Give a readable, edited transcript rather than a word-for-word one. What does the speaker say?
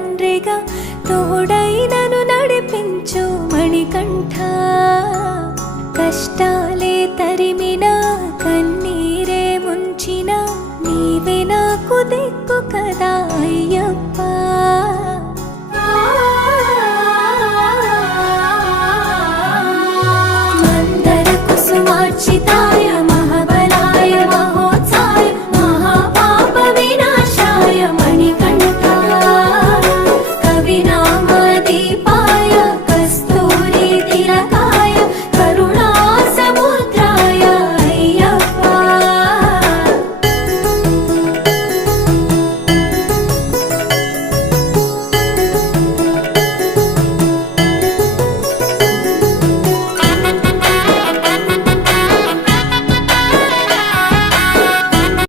తండ్రిగా తోడై నన్ను నడిపించు మణికంఠ. కష్టాలే తరిమినా కన్నీరే ముంచిన నీవే నాకు దిక్కు కదా అయ్యప్ప.